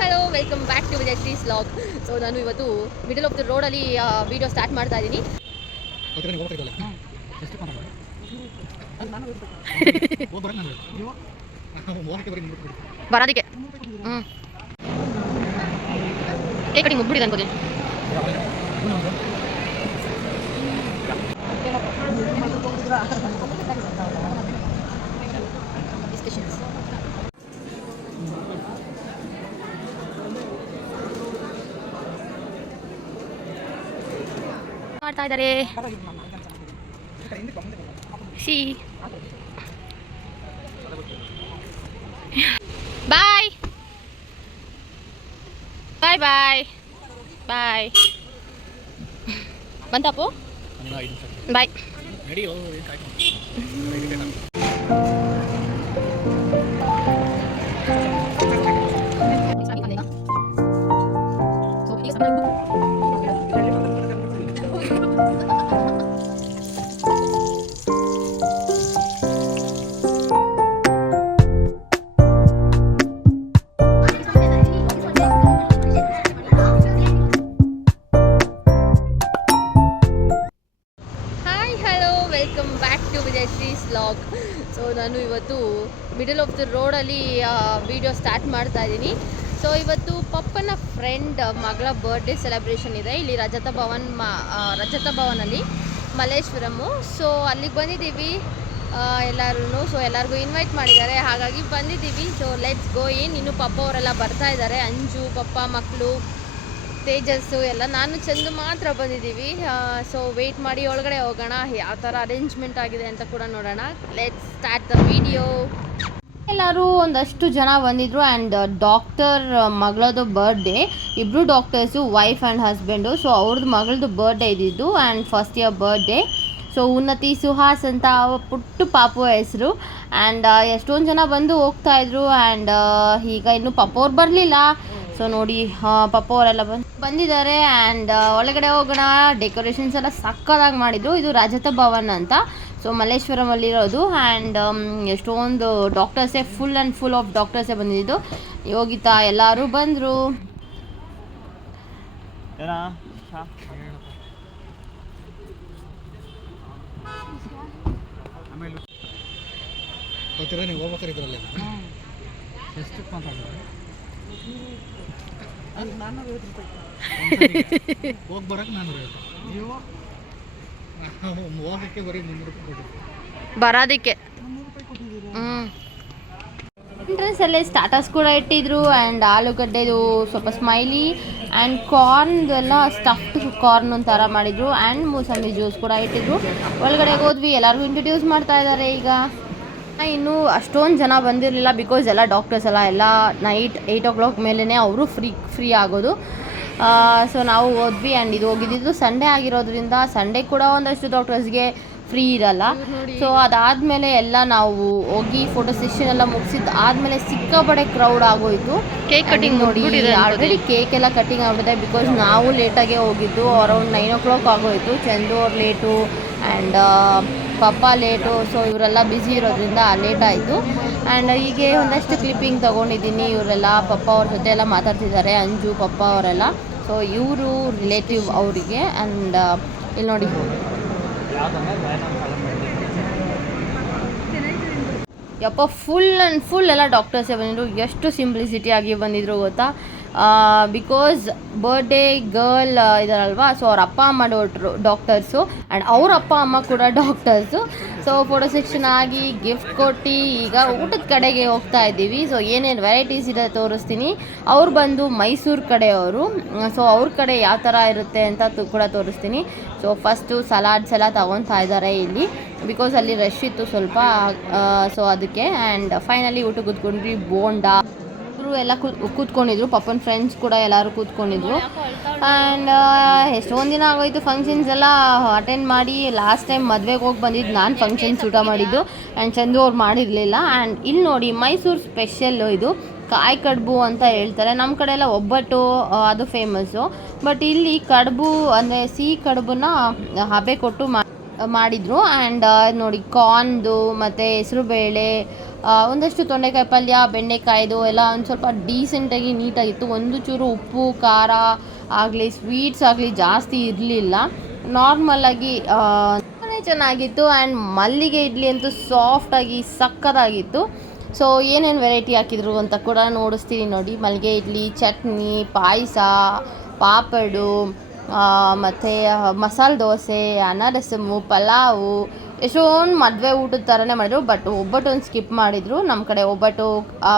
Hello welcome back to Vijayashree's vlog. So ನಾನು ಇವತ್ತು middle of the ರೋಡಲ್ಲಿ ವಿಡಿಯೋ ಸ್ಟಾರ್ಟ್ ಮಾಡ್ತಾ ಇದ್ದೀನಿ. ಬರೋದಕ್ಕೆ ಕೇಕ್ ಕಟಿಂಗ್ ಮುಗ್ಬಿಟ್ಟಿದೆ ಅನ್ಕೋತೀನಿ. ಡಿಸ್ಕಷನ್ಸ್ ಮಾಡ್ತಾ ಇದ್ದಾರೆ. ಬಾಯ್ ಬಾಯ್ ಬಾಯ್ ಬಾಯ್ ಬಂತಪ್ಪು bye. Welcome back to Vijayashree's vlog. So ನಾನು ಇವತ್ತು ಮಿಡಲ್ ಆಫ್ ದ ರೋಡಲ್ಲಿ ವಿಡಿಯೋ ಸ್ಟಾರ್ಟ್ ಮಾಡ್ತಾ ಇದ್ದೀನಿ. ಸೊ ಇವತ್ತು ಪಪ್ಪನ ಫ್ರೆಂಡ್ ಮಗಳ ಬರ್ಡೇ ಸೆಲೆಬ್ರೇಷನ್ ಇದೆ ಇಲ್ಲಿ ರಜತ ಭವನಲ್ಲಿ ಮಲ್ಲೇಶ್ವರಮು. ಸೊ ಅಲ್ಲಿಗೆ ಬಂದಿದ್ದೀವಿ ಎಲ್ಲರೂ. ಸೊ ಎಲ್ಲರಿಗೂ ಇನ್ವೈಟ್ ಮಾಡಿದ್ದಾರೆ, ಹಾಗಾಗಿ ಬಂದಿದ್ದೀವಿ. ಸೊ ಲೆಟ್ಸ್ ಗೋ ಇನ್. ಇನ್ನು ಪಪ್ಪ ಅವರೆಲ್ಲ ಬರ್ತಾ ಇದ್ದಾರೆ, ಅಂಜು ಪಪ್ಪ ಮಕ್ಕಳು ತೇಜಸ್ಸು ಎಲ್ಲ. ನಾನು ಚಂದು ಮಾತ್ರ ಬಂದಿದ್ದೀವಿ. ಸೊ ವೆಯ್ಟ್ ಮಾಡಿ ಒಳಗಡೆ ಹೋಗೋಣ, ಯಾವ ಥರ ಅರೇಂಜ್ಮೆಂಟ್ ಆಗಿದೆ ಅಂತ ಕೂಡ ನೋಡೋಣ. Let's start the video. ಎಲ್ಲರೂ ಒಂದಷ್ಟು ಜನ ಬಂದಿದ್ರು ಆ್ಯಂಡ್ ಡಾಕ್ಟರ್ ಮಗಳದು ಬರ್ಡೇ, ಇಬ್ಬರು doctors wife and husband. So ಅವ್ರದ್ದು ಮಗಳದ್ದು ಬರ್ಡೇ ಇದ್ದಿದ್ದು and first year birthday. So ಉನ್ನತಿ ಸುಹಾಸ್ ಅಂತ ಪುಟ್ಟು ಪಾಪು ಹೆಸರು. ಆ್ಯಂಡ್ ಎಷ್ಟೊಂದು ಜನ ಬಂದು ಹೋಗ್ತಾಯಿದ್ರು. ಆ್ಯಂಡ್ ಈಗ ಇನ್ನೂ ಪಪ್ಪ ಅವ್ರು ಬರಲಿಲ್ಲ. ಸೊ ನೋಡಿ ಪಪ್ಪ ಅವರೆಲ್ಲ ಬಂದಿದ್ದಾರೆ ಆ್ಯಂಡ್ ಒಳಗಡೆ ಹೋಗೋಣ. ಡೆಕೋರೇಷನ್ಸ್ ಎಲ್ಲ ಸಕ್ಕದಾಗಿ ಮಾಡಿದರು. ಇದು ರಜತ ಭವನ್ ಅಂತ, ಸೊ ಮಲ್ಲೇಶ್ವರಮಲ್ಲಿರೋದು. ಆ್ಯಂಡ್ ಎಷ್ಟೊಂದು ಡಾಕ್ಟರ್ಸೇ ಫುಲ್ ಆ್ಯಂಡ್ ಫುಲ್ ಆಫ್ ಡಾಕ್ಟರ್ಸೇ ಬಂದಿದ್ದು. ಯೋಗಿತಾ ಎಲ್ಲರೂ ಬಂದರು. ಬರೋದಕ್ಕೆ ಎಂಟ್ರೆನ್ಸ್ ಅಲ್ಲೇ ಸ್ಟಾರ್ಟರ್ಸ್ ಕೂಡ ಇಟ್ಟಿದ್ರು ಆ್ಯಂಡ್ ಆಲೂಗಡ್ಡೆದು ಸ್ವಲ್ಪ ಸ್ಮೈಲಿ ಆ್ಯಂಡ್ ಕಾರ್ನ್ದೆಲ್ಲ ಸ್ಟಫ್ಡ್ ಕಾರ್ನ್ ಒಂಥರ ಮಾಡಿದರು ಆ್ಯಂಡ್ ಮೂಸಂಬಿ ಜ್ಯೂಸ್ ಕೂಡ ಇಟ್ಟಿದ್ರು. ಒಳಗಡೆ ಹೋದ್ವಿ, ಎಲ್ಲರಿಗೂ ಇಂಟ್ರೊಡ್ಯೂಸ್ ಮಾಡ್ತಾ ಇದ್ದಾರೆ. ಈಗ ಇನ್ನೂ ಅಷ್ಟೊಂದು ಜನ ಬಂದಿರಲಿಲ್ಲ, ಬಿಕಾಸ್ ಎಲ್ಲ ಡಾಕ್ಟರ್ಸ್ ಎಲ್ಲ ನೈಟ್ 8 o'clock ಮೇಲೇ ಅವರು ಫ್ರೀ ಆಗೋದು. ಸೊ ನಾವು ಹೋದ್ವಿ ಆ್ಯಂಡ್ ಇದು ಹೋಗಿದ್ದು ಸಂಡೇ ಆಗಿರೋದ್ರಿಂದ ಸಂಡೇ ಕೂಡ ಒಂದಷ್ಟು ಡಾಕ್ಟರ್ಸ್ಗೆ ಫ್ರೀ ಇರಲ್ಲ. ಸೊ ಅದಾದಮೇಲೆ ಎಲ್ಲ ನಾವು ಹೋಗಿ ಫೋಟೋ ಸೆಷನ್ ಎಲ್ಲ ಮುಗಿಸಿದ್ದು ಆದಮೇಲೆ ಸಿಕ್ಕಾಪಟ್ಟೆ ಕ್ರೌಡ್ ಆಗೋಯಿತು. ಕೇಕ್ ಕಟಿಂಗ್ ನೋಡಿ, ಆಲ್ರೆಡಿ ಕೇಕ್ ಎಲ್ಲ ಕಟಿಂಗ್ ಆಗ್ಬಿಟ್ಟಿದೆ, ಬಿಕಾಸ್ ನಾವು ಲೇಟಾಗೇ ಹೋಗಿದ್ದು. ಅರೌಂಡ್ 9 o'clock ಆಗೋಯಿತು. ಚಂದು ಅವ್ರು late and papa late. So ಇವರೆಲ್ಲ ಬ್ಯುಸಿ ಇರೋದ್ರಿಂದ ಲೇಟ್ ಆಯಿತು. ಆ್ಯಂಡ್ ಹೀಗೆ ಒಂದಷ್ಟು ಕ್ಲಿಪ್ಪಿಂಗ್ ತೊಗೊಂಡಿದ್ದೀನಿ. ಇವರೆಲ್ಲ ಪಪ್ಪ ಅವ್ರ ಜೊತೆ ಎಲ್ಲ ಮಾತಾಡ್ತಿದ್ದಾರೆ, ಅಂಜು ಪಪ್ಪ ಅವರೆಲ್ಲ. ಸೊ ಇವರು ರಿಲೇಟಿವ್ ಅವರಿಗೆ. ಆ್ಯಂಡ್ ಇಲ್ಲಿ ನೋಡಿ ಯಪ್ಪ ಫುಲ್ ಆ್ಯಂಡ್ ಫುಲ್ ಎಲ್ಲ ಡಾಕ್ಟರ್ಸೇ ಬಂದಿದ್ರು. ಎಷ್ಟು ಸಿಂಪ್ಲಿಸಿಟಿಯಾಗಿ ಬಂದಿದ್ರು ಗೊತ್ತಾ, ಬಿಕಾಸ್ ಬರ್ಡೇ ಗರ್ಲ್ ಇದಾರಲ್ವಾ, ಸೊ ಅವ್ರ ಅಪ್ಪ ಅಮ್ಮ ಡಾಕ್ಟರ್ಸು ಆ್ಯಂಡ್ ಅವ್ರ ಅಪ್ಪ ಅಮ್ಮ ಕೂಡ ಡಾಕ್ಟರ್ಸು. ಸೊ ಫೋಟೋ ಸೆಕ್ಷನ್ ಆಗಿ ಗಿಫ್ಟ್ ಕೊಟ್ಟು ಈಗ ಊಟದ ಕಡೆಗೆ ಹೋಗ್ತಾ ಇದ್ದೀವಿ. ಸೊ ಏನೇನು ವೆರೈಟೀಸ್ ಇದೆ ತೋರಿಸ್ತೀನಿ. ಅವ್ರು ಬಂದು ಮೈಸೂರು ಕಡೆಯವರು. ಸೊ ಅವ್ರ ಕಡೆ ಯಾವ ಥರ ಇರುತ್ತೆ ಅಂತ ಕೂಡ ತೋರಿಸ್ತೀನಿ. ಸೊ ಫಸ್ಟು ಸಲಾಡ್ಸ್ ಎಲ್ಲ ತೊಗೊತಾ ಇದ್ದಾರೆ ಇಲ್ಲಿ, ಬಿಕಾಸ್ ಅಲ್ಲಿ ರಶ್ ಇತ್ತು ಸ್ವಲ್ಪ. ಸೊ ಅದಕ್ಕೆ. ಆ್ಯಂಡ್ ಫೈನಲಿ ಊಟ ಕೂತ್ಕೊಂಡ್ರಿ. ಬೋಂಡಾ ಎಲ್ಲ ಕೂತ್ಕೊಂಡಿದ್ರು, ಪಪ್ಪನ ಫ್ರೆಂಡ್ಸ್ ಕೂಡ ಎಲ್ಲರೂ ಕೂತ್ಕೊಂಡಿದ್ರು. ಆ್ಯಂಡ್ ಎಷ್ಟೊಂದು ದಿನ ಆಗೋಯ್ತು ಫಂಕ್ಷನ್ಸ್ ಎಲ್ಲ ಅಟೆಂಡ್ ಮಾಡಿ. ಲಾಸ್ಟ್ ಟೈಮ್ ಮದುವೆಗೆ ಹೋಗಿ ಬಂದಿದ್ದು ನಾನು ಫಂಕ್ಷನ್ಸ್ ಊಟ ಮಾಡಿದ್ದು ಆ್ಯಂಡ್ ಚಂದು ಅವ್ರು ಮಾಡಿರಲಿಲ್ಲ. ಆ್ಯಂಡ್ ಇಲ್ಲಿ ನೋಡಿ ಮೈಸೂರು ಸ್ಪೆಷಲ್ಲು ಇದು ಕಾಯಿ ಕಡುಬು ಅಂತ ಹೇಳ್ತಾರೆ. ನಮ್ಮ ಕಡೆ ಎಲ್ಲ ಒಬ್ಬಟ್ಟು ಅದು ಫೇಮಸ್ಸು. ಬಟ್ ಇಲ್ಲಿ ಕಡುಬು ಅಂದರೆ ಸಿಹಿ ಕಡುಬನ್ನ ಹಬೆ ಕೊಟ್ಟು ಮಾಡಿದರು. ಆ್ಯಂಡ್ ನೋಡಿ ಕಾರ್ನ್ದು ಮತ್ತು ಹೆಸರುಬೇಳೆ ಒಂದಷ್ಟು ತೊಂಡೆಕಾಯಿ ಪಲ್ಯ, ಬೆಂಡೆಕಾಯ್ದು ಎಲ್ಲ ಒಂದು ಸ್ವಲ್ಪ ಡೀಸೆಂಟಾಗಿ ನೀಟಾಗಿತ್ತು. ಒಂದು ಚೂರು ಉಪ್ಪು ಖಾರ ಆಗಲಿ ಸ್ವೀಟ್ಸ್ ಆಗಲಿ ಜಾಸ್ತಿ ಇರಲಿಲ್ಲ. ನಾರ್ಮಲಾಗಿ ತುಂಬಾ ಚೆನ್ನಾಗಿತ್ತು. ಆ್ಯಂಡ್ ಮಲ್ಲಿಗೆ ಇಡ್ಲಿ ಅಂತೂ ಸಾಫ್ಟಾಗಿ ಸಕ್ಕತ್ತಾಗಿತ್ತು. ಸೊ ಏನೇನು ವೆರೈಟಿ ಹಾಕಿದ್ರು ಅಂತ ಕೂಡ ನೋಡಿಸ್ತೀನಿ ನೋಡಿ. ಮಲ್ಲಿಗೆ ಇಡ್ಲಿ, ಚಟ್ನಿ, ಪಾಯಸ, ಪಾಪಡು, ಮತ್ತು ಮಸಾಲೆ ದೋಸೆ, ಅನ್ನ ರಸಮು, ಪಲಾವು, ಎಷ್ಟೊಂದು ಮದುವೆ ಊಟದ ಥರನೇ ಮಾಡಿದ್ರು. ಬಟ್ ಒಬ್ಬಟ್ಟು ಒಂದು ಸ್ಕಿಪ್ ಮಾಡಿದರು. ನಮ್ಮ ಕಡೆ ಒಬ್ಬಟ್ಟು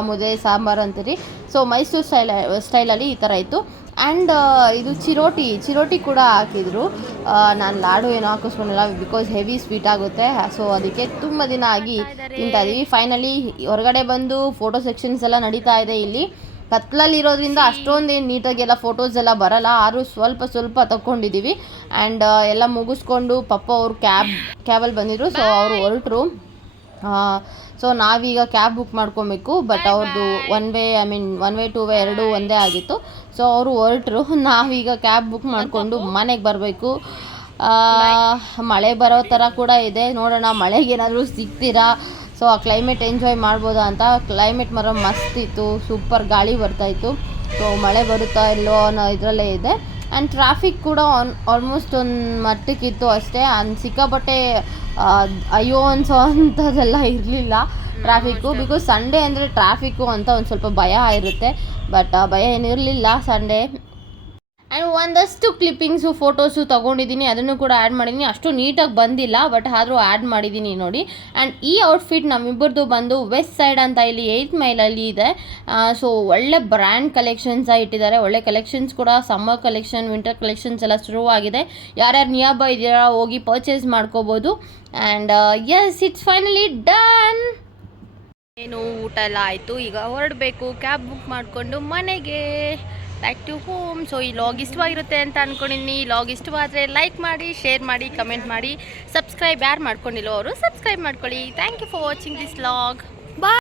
ಮುದ್ದೆ ಸಾಂಬಾರು ಅಂತೀರಿ. ಸೊ ಮೈಸೂರು ಸ್ಟೈಲಲ್ಲಿ ಈ ಥರ ಇತ್ತು. ಆ್ಯಂಡ್ ಇದು ಚಿರೋಟಿ ಕೂಡ ಹಾಕಿದರು. ನಾನು ಲಾಡು ಏನೋ ಹಾಕಿಸ್ಕೊಂಡಿಲ್ಲ, ಬಿಕಾಸ್ ಹೆವಿ ಸ್ವೀಟ್ ಆಗುತ್ತೆ. ಸೊ ಅದಕ್ಕೆ ತುಂಬ ದಿನ ಆಗಿ ತಿಂತಾ ಇದ್ದೀವಿ. ಫೈನಲಿ ಹೊರಗಡೆ ಬಂದು ಫೋಟೋ ಸೆಕ್ಷನ್ಸ್ ಎಲ್ಲ ನಡೀತಾ ಇದೆ. ಇಲ್ಲಿ ಕತ್ಲಲ್ಲಿರೋದ್ರಿಂದ ಅಷ್ಟೊಂದೇನು ನೀಟಾಗಿ ಎಲ್ಲ ಫೋಟೋಸ್ ಎಲ್ಲ ಬರೋಲ್ಲ, ಆದರೂ ಸ್ವಲ್ಪ ತಗೊಂಡಿದ್ದೀವಿ. ಆ್ಯಂಡ್ ಎಲ್ಲ ಮುಗಿಸ್ಕೊಂಡು ಪಪ್ಪ ಅವರು ಕ್ಯಾಬಲ್ಲಿ ಬಂದಿದ್ರು. ಸೊ ಅವರು ಹೊರಟರು. ಸೊ ನಾವೀಗ ಕ್ಯಾಬ್ ಬುಕ್ ಮಾಡ್ಕೊಬೇಕು. ಬಟ್ ಅವ್ರದ್ದು ಒನ್ ವೇ 2 ವೇ ಎರಡೂ ಒಂದೇ ಆಗಿತ್ತು. ಸೊ ಅವರು ಹೊರಟರು. ನಾವೀಗ ಕ್ಯಾಬ್ ಬುಕ್ ಮಾಡಿಕೊಂಡು ಮನೆಗೆ ಬರಬೇಕು. ಮಳೆ ಬರೋ ಥರ ಕೂಡ ಇದೆ. ನೋಡೋಣ ಮಳೆಗೆ ಏನಾದರೂ ಸಿಗ್ತೀರಾ. ಸೊ ಆ ಕ್ಲೈಮೇಟ್ ಎಂಜಾಯ್ ಮಾಡ್ಬೋದಾ ಅಂತ. ಕ್ಲೈಮೇಟ್ ಮಸ್ತ್ ಇತ್ತು, ಸೂಪರ್ ಗಾಳಿ ಬರ್ತಾಯಿತ್ತು. ಸೊ ಮಳೆ ಬರುತ್ತಾ ಇಲ್ಲೋ ಅನ್ನೋ ಇದರಲ್ಲೇ ಇದೆ. ಆ್ಯಂಡ್ ಟ್ರಾಫಿಕ್ ಕೂಡ ಆಲ್ಮೋಸ್ಟ್ ಒಂದು ಮಟ್ಟಕ್ಕಿತ್ತು ಅಷ್ಟೇ. ಸಿಕ್ಕಾಪಟ್ಟೆ ಅಯ್ಯೋ ಅಂಥದ್ದೆಲ್ಲ ಇರಲಿಲ್ಲ ಟ್ರಾಫಿಕ್ಕು. ಬಿಕಾಸ್ ಸಂಡೇ ಅಂದರೆ ಟ್ರಾಫಿಕ್ಕು ಅಂತ ಒಂದು ಸ್ವಲ್ಪ ಭಯ ಇರುತ್ತೆ. ಬಟ್ ಭಯ ಏನಿರಲಿಲ್ಲ ಸಂಡೇ. ಆ್ಯಂಡ್ ಒಂದಷ್ಟು ಕ್ಲಿಪ್ಪಿಂಗ್ಸು ಫೋಟೋಸು ತೊಗೊಂಡಿದ್ದೀನಿ, ಅದನ್ನು ಕೂಡ ಆ್ಯಡ್ ಮಾಡಿದ್ದೀನಿ. ಅಷ್ಟು ನೀಟಾಗಿ ಬಂದಿಲ್ಲ, ಬಟ್ ಆದರೂ ಆ್ಯಡ್ ಮಾಡಿದ್ದೀನಿ ನೋಡಿ. ಆ್ಯಂಡ್ ಈ ಔಟ್ಫಿಟ್ ನಮ್ಮಿಬ್ಬರದು ಬಂದು ವೆಸ್ಟ್ ಸೈಡ್ ಅಂತ ಇಲ್ಲಿ 8th ಮೈಲಲ್ಲಿ ಇದೆ. ಸೊ ಒಳ್ಳೆ ಬ್ರ್ಯಾಂಡ್ ಕಲೆಕ್ಷನ್ಸ್ ಇಟ್ಟಿದ್ದಾರೆ. ಒಳ್ಳೆ ಕಲೆಕ್ಷನ್ಸ್ ಕೂಡ, ಸಮ್ಮರ್ ಕಲೆಕ್ಷನ್, ವಿಂಟರ್ ಕಲೆಕ್ಷನ್ಸ್ ಎಲ್ಲ ಶುರುವಾಗಿದೆ. ಯಾರ್ಯಾರು ನಿಯರ್ ಬೈ ಇದ್ದೀರಾ ಹೋಗಿ ಪರ್ಚೇಸ್ ಮಾಡ್ಕೋಬೋದು. And yes, it's finally done. ಏನು ಊಟ ಎಲ್ಲ ಆಯಿತು, ಈಗ ಹೊರಡಬೇಕು ಕ್ಯಾಬ್ ಬುಕ್ ಮಾಡಿಕೊಂಡು ಮನೆಗೆ, ಬ್ಯಾಕ್ ಟು ಹೋಮ್. ಸೊ ಈ ಲಾಗ್ ಇಷ್ಟವಾಗಿರುತ್ತೆ ಅಂತ ಅಂದ್ಕೊಂಡಿದ್ದೀನಿ. ಈ ಲಾಗ್ ಇಷ್ಟವಾದರೆ ಲೈಕ್ ಮಾಡಿ, ಶೇರ್ ಮಾಡಿ, ಕಮೆಂಟ್ ಮಾಡಿ, ಸಬ್ಸ್ಕ್ರೈಬ್ ಯಾರು ಮಾಡ್ಕೊಂಡಿಲ್ಲೋ ಅವರು ಸಬ್ಸ್ಕ್ರೈಬ್ ಮಾಡ್ಕೊಳ್ಳಿ. Thank you for watching this vlog. Bye.